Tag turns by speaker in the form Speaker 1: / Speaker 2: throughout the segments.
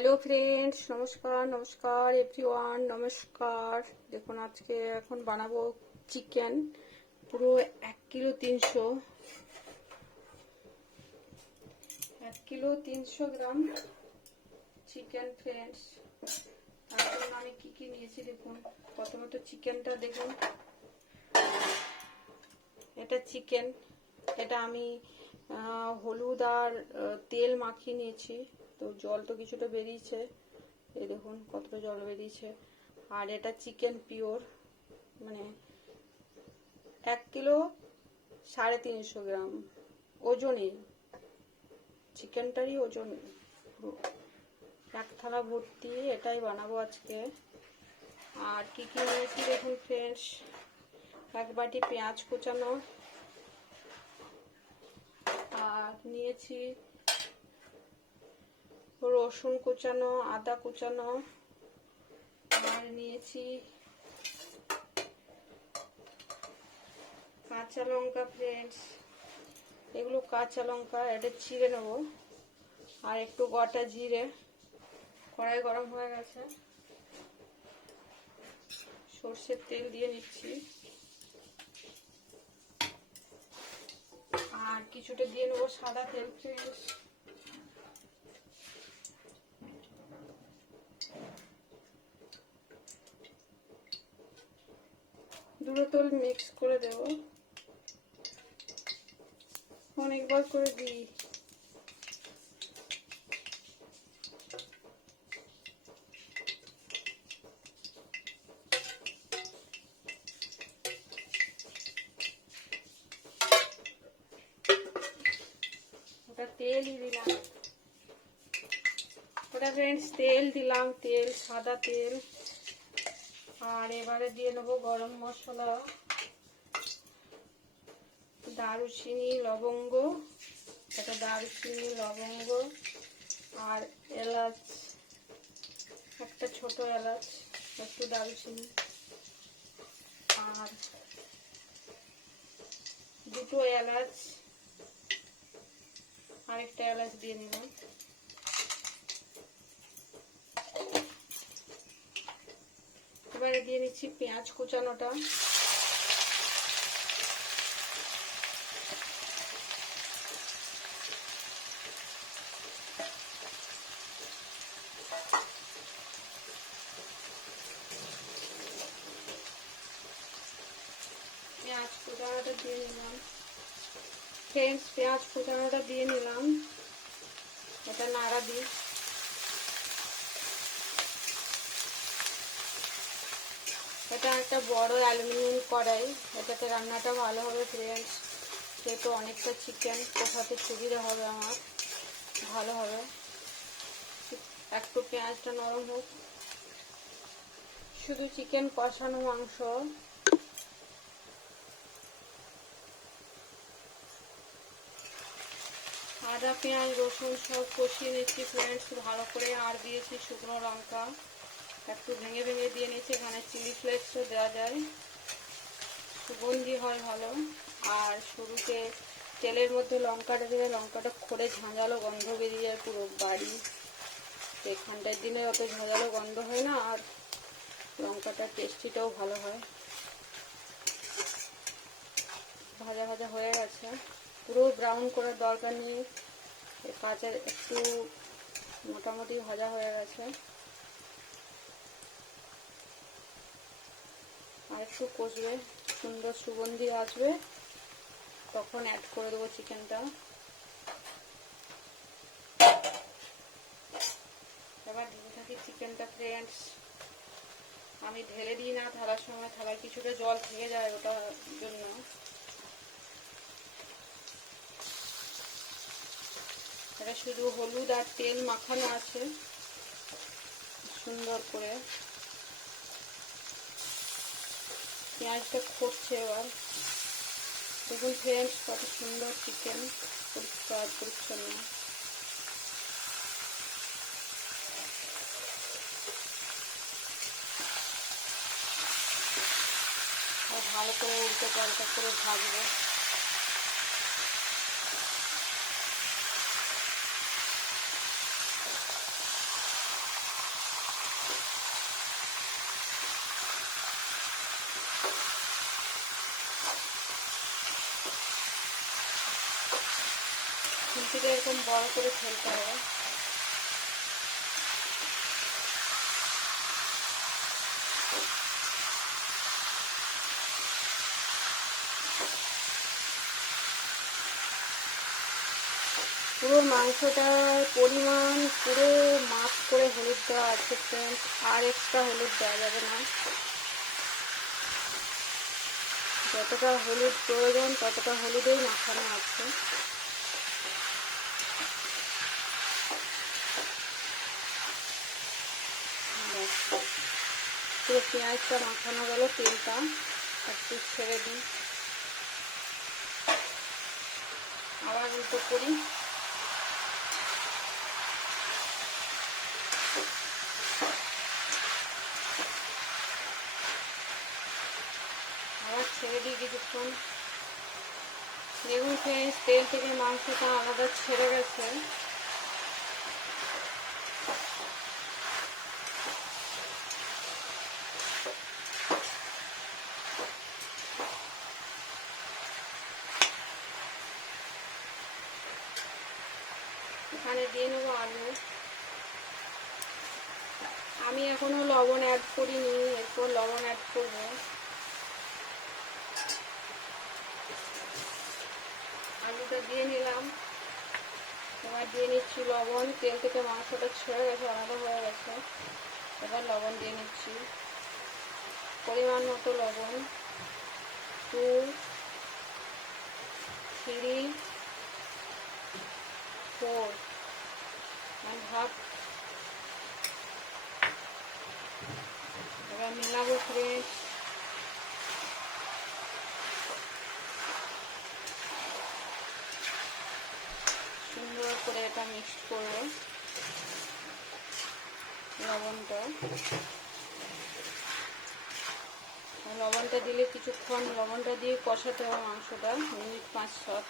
Speaker 1: Hello friends নমস্কার নমস্কার everyone নমস্কার। দেখুন, আজকে এখন বানাবো চিকেন পুরো এক কিলো তিনশো। এক কিলো তিনশো গ্রাম চিকেন ফ্রেন্ডস তার জন্য আমি কি কি নিয়েছি দেখুন, প্রথমত চিকেনটা দেখুন। এটা চিকেন এটা আমি হলুদ আর তেল মাখিয়ে নিয়েছি। তো জল তো কিছুটা বেরিয়েছে। এই দেখুন কতটা জল বেরিয়েছে। আর এটা চিকেন পিওর মানে এক কিলো সাড়ে তিনশো গ্রাম ওজনে। চিকেনটারই ওজন। এক থালা ভর্তি, এটাই বানাবো আজকে। আর কি কি নিয়েছি দেখুন ফ্রেন্ডস? এক বাটি পেঁয়াজ কুচানো। আর নিয়েছি রসুন কুচানো, আদা কুচানো, আর নিয়েছি কাঁচা লঙ্কা ফ্রেন্ডস এগুলো কাঁচা লঙ্কা, এটা চিড়ে নেব। আর একটু গোটা জিরে। কড়াই গরম হয়ে গেছে। সর্ষের তেল দিয়ে নিচ্ছি। আর কিছুটা দিয়ে নেব সাদা তেল ফ্রেন্ডস দুটো মিক্স করে দেব। অনেকবার করে দিই। তেলই দিলাম। ওটা ফ্রেন্ডস তেল দিলাম, তেল, সাদা তেল। আর এবারে দিয়ে নেব গরম মশলা, দারুচিনি, লবঙ্গ, একটা দারুচিনি, লবঙ্গ আর এলাচ, একটা ছোট এলাচ, একটু দারুচিনি আর দুটো এলাচ, আরেকটা এলাচ দিয়ে নিলাম এবারে দিয়ে নিচ্ছি পেঁয়াজ কুচানোটা। পেঁয়াজ কুচানোটা দিয়ে নিলাম ফ্রেন্ডস পেঁয়াজ কুচানোটা দিয়ে নিলাম। এটা নাড়া দিই। এটা একটা বড় অ্যালুমিনিয়াম কড়াই। এটাতে রান্নাটা ভালো হবে ফ্রেন্ডস সেহেতু অনেকটা চিকেন কোথাতে সুবিধা হবে আমার। ভালো হবে। একটু পেঁয়াজটা নরম হোক। শুধু চিকেন কষানো মাংস। আদা, পেঁয়াজ, রসুন সব কষিয়ে নিচ্ছি ফ্রেন্ডস ভালো করে আর দিয়েছি শুকনো লঙ্কা। একটু ভেঙে ভেঙে দিয়ে নিচ্ছি এখানে চিলি ফ্লেক্সও দেওয়া যায়। সুগন্ধি হয় ভালো। আর শুরুতে তেলের মধ্যে লঙ্কাটা দিলে লঙ্কাটা খোলে, ঝাঁঝালো গন্ধ বেরিয়ে যায় পুরো বাড়ি। এখানটার দিনে অত ঝাঁঝালো গন্ধ হয় না, আর লঙ্কাটার টেস্টিটাও ভালো হয়। ভাজা ভাজা হয়ে গেছে। পুরো ব্রাউন করার দরকার নেই। কাঁচা একটু মোটামুটি ভাজা হয়ে গেছে। আর একটু কষবে, সুন্দর সুগন্ধি আসবে। তখন অ্যাড করে দেবো চিকেনটা এবার দিতে থাকি চিকেনটা ফ্রেন্ডস আমি ঢেলে দিই না, থালার সময় থালার কিছুটা জল থেকে যায় ওটার জন্য। এটা শুধু হলুদ আর তেল মাখানো আছে। সুন্দর করে। পেঁয়াজটা খুঁজছে এবার। দেখুন ফ্রেন্ডস, কত সুন্দর চিকেন পরিষ্কার, পরিচ্ছন্ন। ভালো করে উল্টে পাল্টা করে ভাজবো। বড় করে ফেলতে হবে পুরো মাংসটার পরিমাণ পুরো মাপ করে হলুদ দেওয়া আছে ফ্রেন্ডস আর এক্সট্রা হলুদ দেওয়া যাবে না। যতটা হলুদ প্রয়োজন, ততটা হলুদেই মাখানো আছে। পুরো পেঁয়াজটা মাখানো গেল তেলটা একটু ছেড়ে দিই। আবার উল্টো করি। আবার ছেড়ে দিই কিছুক্ষণ। দেখুন ফ্রেন্ডস, তেল থেকে মাংসটা আলাদা ছেড়ে গেছে এখানে দিয়ে নেব আলু আমি এখনও লবণ অ্যাড করিনি এরপর লবণ অ্যাড করব। আলুটা দিয়ে নিলাম। এবার দিয়ে নিচ্ছি লবণ। তেল থেকে মাংসটা ছেড়ে গেছে, আলাদা হয়ে গেছে। এবার লবণ দিয়ে নিচ্ছি। পরিমাণ মতো লবণ। টু থ্রি ফোর হাফ এবার মিলাবো ফ্রেশ সুন্দর করে এটা মিক্স করব লবণটা। লবণটা দিলে কিছুক্ষণ লবণটা দিয়ে কষাতে হবে মাংসটা। মিনিট পাঁচ সাত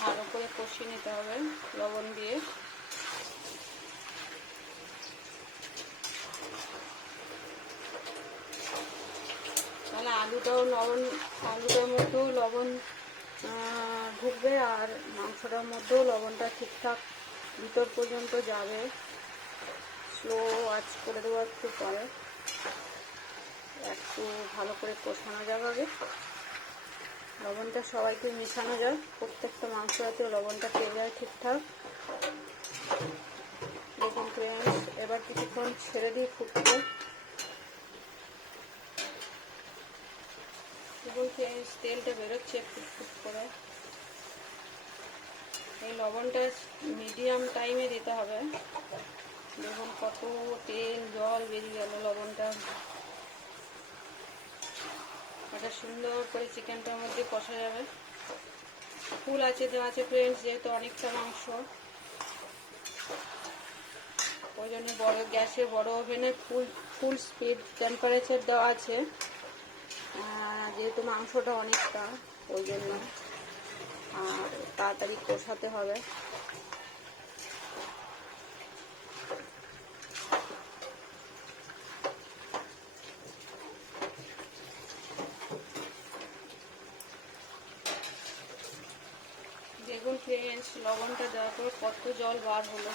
Speaker 1: ভালো করে কষিয়ে নিতে হবে লবণ দিয়ে। আলুটাও লবণ, আলুটার মধ্যেও লবণ ঢুকবে আর মাংসটার মধ্যেও লবণটা ঠিকঠাক ভিতর পর্যন্ত যাবে। স্লো আঁচ করে দেবো একটু পরে। একটু ভালো করে কষানো যাবে। লবণটা সবাইকে মেশানো যায় প্রত্যেকটা মাংস যাতে লবণটা পেয়ে যায় ঠিকঠাক। দেখুন ফ্রেন্ডস এবার কিছুক্ষণ ছেড়ে দিই ফুটতে। ফ্রেন্ডস তেলটা বেরোচ্ছে ফুট করে। এই লবণটা মিডিয়াম টাইমে দিতে হবে। দেখুন কত তেল, জল বেরিয়ে গেল লবণটা। এটা সুন্দর করে চিকেনটার মধ্যে কষা যাবে। ফুল আছে দেওয়া আছে ফ্রেন্ডস যেহেতু অনেকটা মাংস। ওই জন্য বড় গ্যাসে, বড় ওভেনে ফুল ফুল স্পিড টেম্পারেচার দেওয়া আছে। যেহেতু মাংসটা অনেকটা, ওই জন্য। আর তাড়াতাড়ি কষাতে হবে। দেখুন ফ্রেন্ডস লবণটা দেওয়ার পর কত জল বার হলো।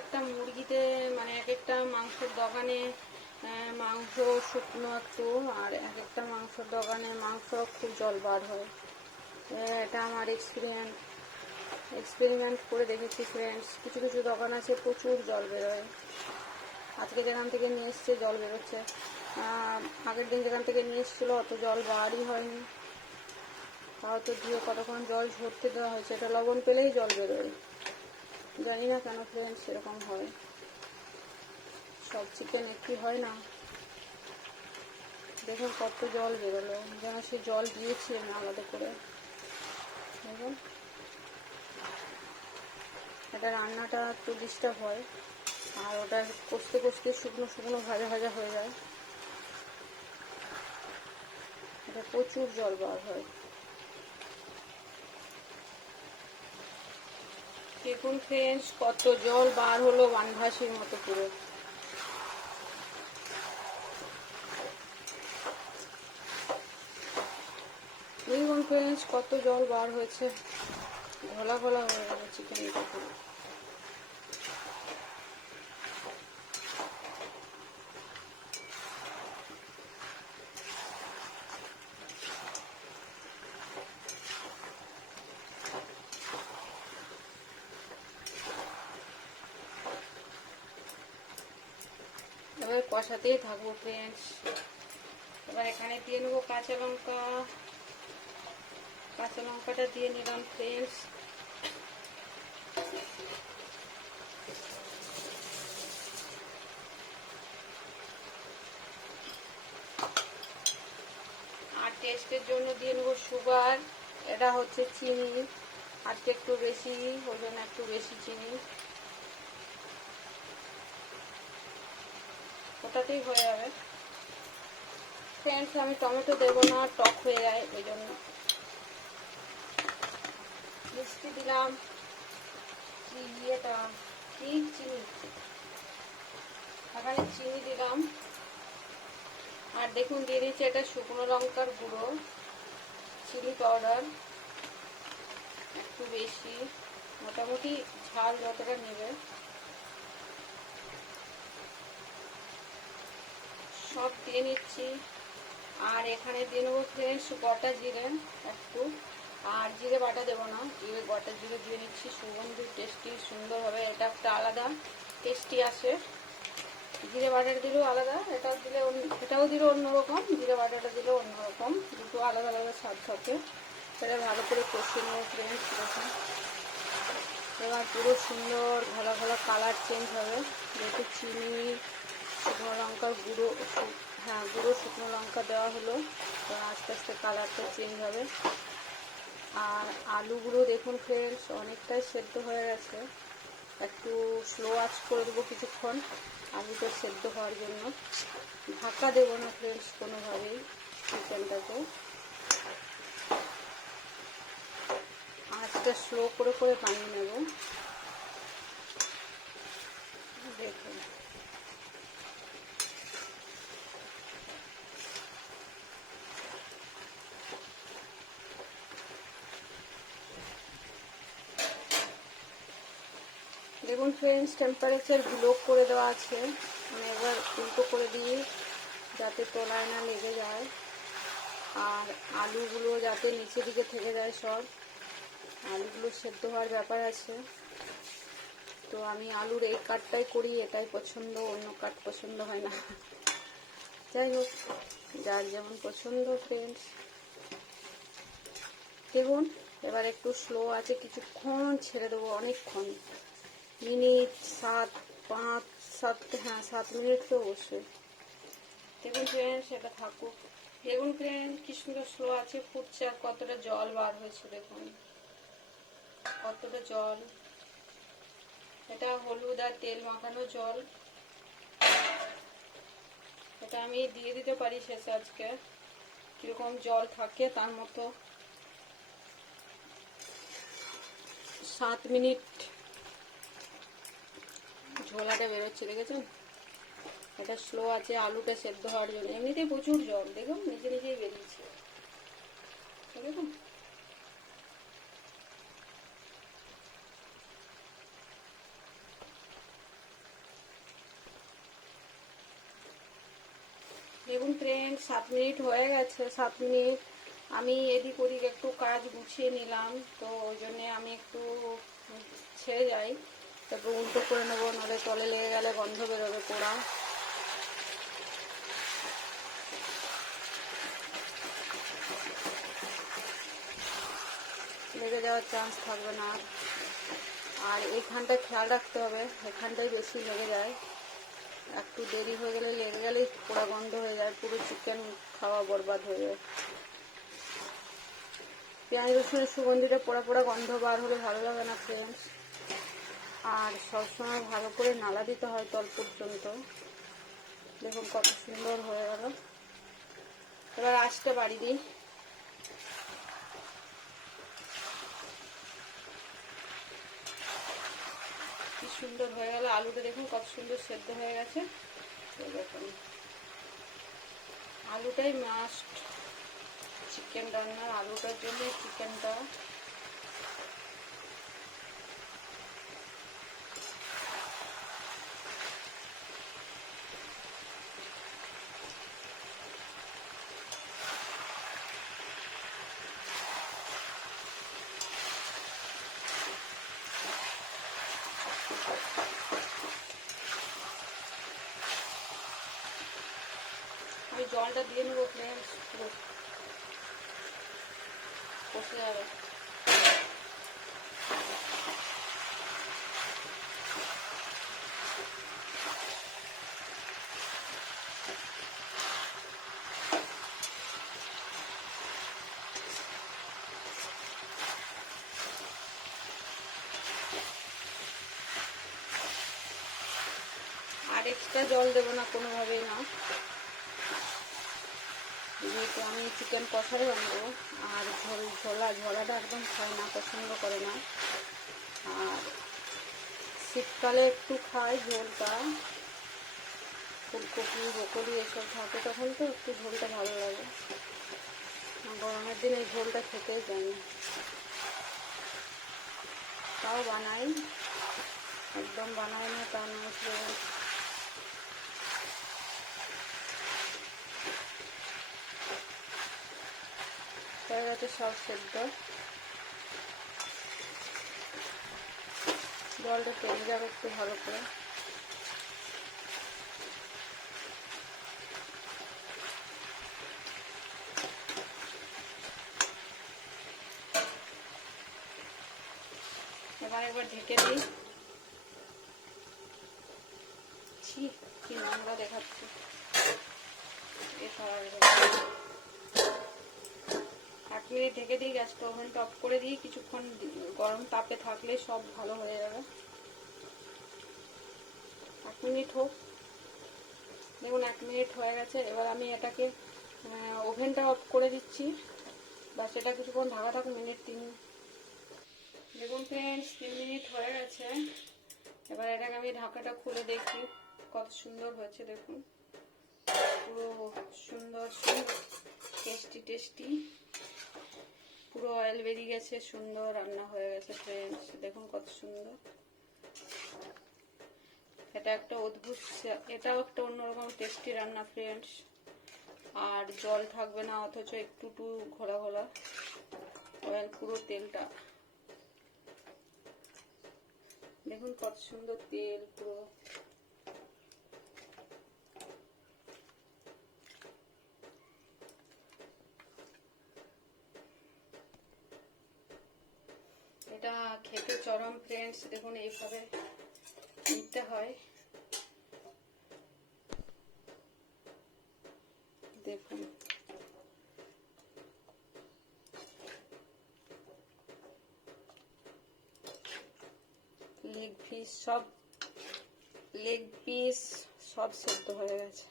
Speaker 1: একটা মুরগিতে মানে এক একটা মাংসের দোকানে মাংস শুকনো একটু, আর এক একটা মাংসের দোকানে মাংস খুব জল বার হয় এটা আমার এক্সপিরিয়েন্স এক্সপেরিমেন্ট করে দেখেছি ফ্রেন্ডস কিছু কিছু দোকান আছে, প্রচুর জল বেরোয়। আজকে যেখান থেকে নিয়ে এসছে, জল বেরোচ্ছে। আগের দিন যেখান থেকে নিয়ে এসেছিল, অত জল বাড়ি হয়নি। তাও তো দিয়ে কতক্ষণ জল ঝরতে দেওয়া হয়েছে এটা লবণ পেলেই জল বেরোয়। জানি না কেন ফ্রেন্ডস সেরকম হয়। সব চিকেন একটু হয় না? দেখুন কত জল বেরোলো। যেন সে জল দিয়েছি আমি আলাদা করে। দেখুন। এটা রান্নাটা একটু ডিস্টার্ব হয়। আর ওটা কষতে কষতে শুকনো শুকনো ভাজা ভাজা হয়ে যায়। এটা প্রচুর জল বার হয়। দেখুন ফ্রেন্ডস কত জল বার হলো বানভাসির মতো পুরো। দেখুন ফ্রেন্ডস কত জল বার হয়েছে। ঘোলা ঘোলা হয়ে গেল চিকেন পুরো। কষাতেই থাকব ফ্রেন্ডস এবার এখানে দিয়ে নেব কাঁচা লঙ্কা। কাঁচা লঙ্কাটা দিয়ে নিলাম ফ্রেন্ডস আর টেস্টের জন্য দিয়ে নেব সুগার এটা হচ্ছে চিনি। আজকে একটু বেশি ওই জন্য একটু বেশি চিনি। ওটাতেই হয়ে যাবে। ফ্রেন্ডস আমি টমেটো দেবো না, টক হয়ে যায়, ওই জন্য। মিষ্টি দিলাম। কি ইয়েটা? কি চিনি? এখানে চিনি দিলাম। আর দেখুন, দিয়ে দিচ্ছি এটা শুকনো লঙ্কার গুঁড়ো চিলি পাউডার একটু বেশি, মোটামুটি ঝাল যতটা নেবে। সব দিয়ে নিচ্ছি। আর এখানে দিয়ে নেব ফ্রেন্ডস গোটা জিরে একটু আর জিরে বাটা দেবো না, জিরে গোটা জিরে দিয়ে নিচ্ছি সুগন্ধি টেস্টি সুন্দর হবে এটা একটা আলাদা টেস্টি আসে। জিরে বাটাটা দিলেও আলাদা এটাও দিলে অন্য- এটাও দিলে অন্যরকম, জিরে বাটাটা দিলেও অন্যরকম। দুটো আলাদা আলাদা স্বাদ থাকে। সেটা ভালো করে কষিয়ে নেব ফ্রেন্ডস দেখুন এবার পুরো সুন্দর ঘন ঘন কালার চেঞ্জ হবে। যেহেতু চিনি শুকনো লঙ্কার গুঁড়ো হ্যাঁ গুঁড়ো, শুকনো লঙ্কা দেওয়া হলো। তো আস্তে আস্তে কালারটা চেঞ্জ হবে। আর আলুগুলো দেখুন ফ্রেন্ডস অনেকটাই সেদ্ধ হয়ে গেছে। একটু স্লো আঁচ করে দেবো কিছুক্ষণ। আলুটা সেদ্ধ হওয়ার জন্য। ঢাকা দেবো না ফ্রেন্ডস কোনোভাবেই চিকেনটাকে। আঁচটা স্লো করে করে বানিয়ে নেব। দেখুন। ফ্রেন্ডস টেম্পারেচার গ্লো করে দেওয়া আছে। আমি একবার উল্টো করে দিয়ে যাতে তলায় না লেগে যায়। আর আলুগুলো যাতে নিচে দিকে থেকে যায় সব। আলুগুলো সেদ্ধ হওয়ার ব্যাপার আছে। তো আমি আলুর এই কাটটাই করি, এটাই পছন্দ, অন্য কাট পছন্দ হয় না। যাই হোক, যার যেমন পছন্দ ফ্রেন্ডস দেখুন, এবার একটু স্লো আছে, কিছুক্ষণ ছেড়ে দেবো, অনেকক্ষণ। মিনিট সাত, পাঁচ, সাত হ্যাঁ সাত মিনিট তো অবশ্যই। দেখুন ফ্রেন্ডস এটা থাকুক। দেখুন ফ্রেন্ড কি সুন্দর স্লো আছে, ফুটছে আর কতটা জল বার হয়েছে দেখুন। কতটা জল। এটা হলুদ আর তেল মাখানো জল। এটা আমি দিয়ে দিতে পারি শেষে আজকে। কীরকম জল থাকে তার মতো। সাত মিনিট ঝোলাটা বেরোচ্ছে, দেখেছেন? এটা স্লো আছে, আলুটা সেদ্ধ হওয়ার জন্য। এমনিতেই প্রচুর জল, দেখুন, নিজে নিজেই বেরিয়েছে। দেখুন। দেখুন ফ্রেন্ড সাত মিনিট হয়ে গেছে, সাত মিনিট। আমি এদিক ওদিক একটু কাজ গুছিয়ে নিলাম, তো ওই জন্যে আমি একটু ছেড়ে যাই। তারপর উল্টো করে নেব, নাহলে তলে লেগে গেলে গন্ধ বেরোবে পোড়া। লেগে যাওয়ার চান্স থাকবে না আর। এইখানটায় খেয়াল রাখতে হবে এখানটাই বেশি লেগে যায়। একটু দেরি হয়ে গেলে লেগে গেলে পোড়া গন্ধ হয়ে যায়, পুরো চিকেন খাওয়া বরবাদ হয়ে যায়। পেঁয়াজ রসুনের সুগন্ধিটা পোড়া পোড়া গন্ধ বার হলে ভালো লাগে না ফ্রেন্ডস আর সবসময় ভালো করে নালা দিতে হয় তল পর্যন্ত। দেখুন কত সুন্দর হয়ে গেল। এবার আসতে বাড়ি দিই। কি সুন্দর হয়ে গেল আলুটা, দেখুন কত সুন্দর সেদ্ধ হয়ে গেছে। আলুটাই মাস্ট চিকেন রান্নার আলুটার জন্য চিকেনটা জলটা দিয়ে নেব ফ্রেন্ডস কষে যাবে। আর এক্সট্রা জল দেবো না কোনোভাবেই না। যেহেতু আমি চিকেন কষাই বানাবো, আর ঝোল, ঝোলা, ঝোলাটা একদম খায় না, পছন্দ করে না। আর শীতকালে একটু খায় ঝোলটা। ফুলকপি বকরি এসব থাকে তখন তো একটু ঝোলটা ভালো লাগে। গরমের দিনে এই ঝোলটা খেতেই জানি তাও বানাই, একদম বানাই না, তা নয় হয়ে গেছে সব সেদ্ধ। জলটা টেনে যাবে একটু ভালো করে। এবার একবার ঢেকে দিই। মিনিট ঢেকে দিই গ্যাসটা ওভেনটা অফ করে দিই, কিছুক্ষণ গরম তাপে থাকলে সব ভালো হয়ে যাবে। এক মিনিট হোক। দেখুন, এক মিনিট হয়ে গেছে। এবার আমি এটাকে ওভেনটা অফ করে দিচ্ছি। বা সেটা কিছুক্ষণ ঢাকা থাক, মিনিট তিন। দেখুন ফ্রেন্ডস তিন মিনিট হয়ে গেছে। এবার এটাকে আমি ঢাকাটা খুলে দেখি কত সুন্দর হয়েছে, দেখুন। পুরো সুন্দর সুন্দর টেস্টি টেস্টি পুরো অয়েল বেরিয়ে গেছে, সুন্দর, রান্না হয়ে গেছে ফ্রেন্ডস দেখুন কত সুন্দর। এটা একটা অদ্ভুত, এটাও একটা অন্যরকম টেস্টি রান্না ফ্রেন্ডস আর জল থাকবে না, অথচ একটু টু ঘোলা ঘোলা। অয়েল পুরো তেলটা। দেখুন কত সুন্দর তেল পুরো এটা খেতে চরম দেখুন এইভাবে নিতে হয়। দেখুন। লেগ পিস সব, লেগ পিস সব সেদ্ধ হয়ে গেছে।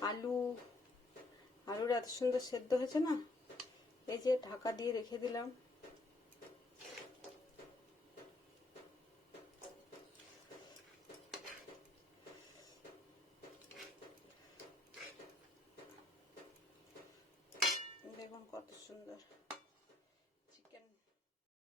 Speaker 1: আলু, আলুর এত সুন্দর সেদ্ধ হয়েছে না? এই যে ঢাকা দিয়ে রেখে দিলাম।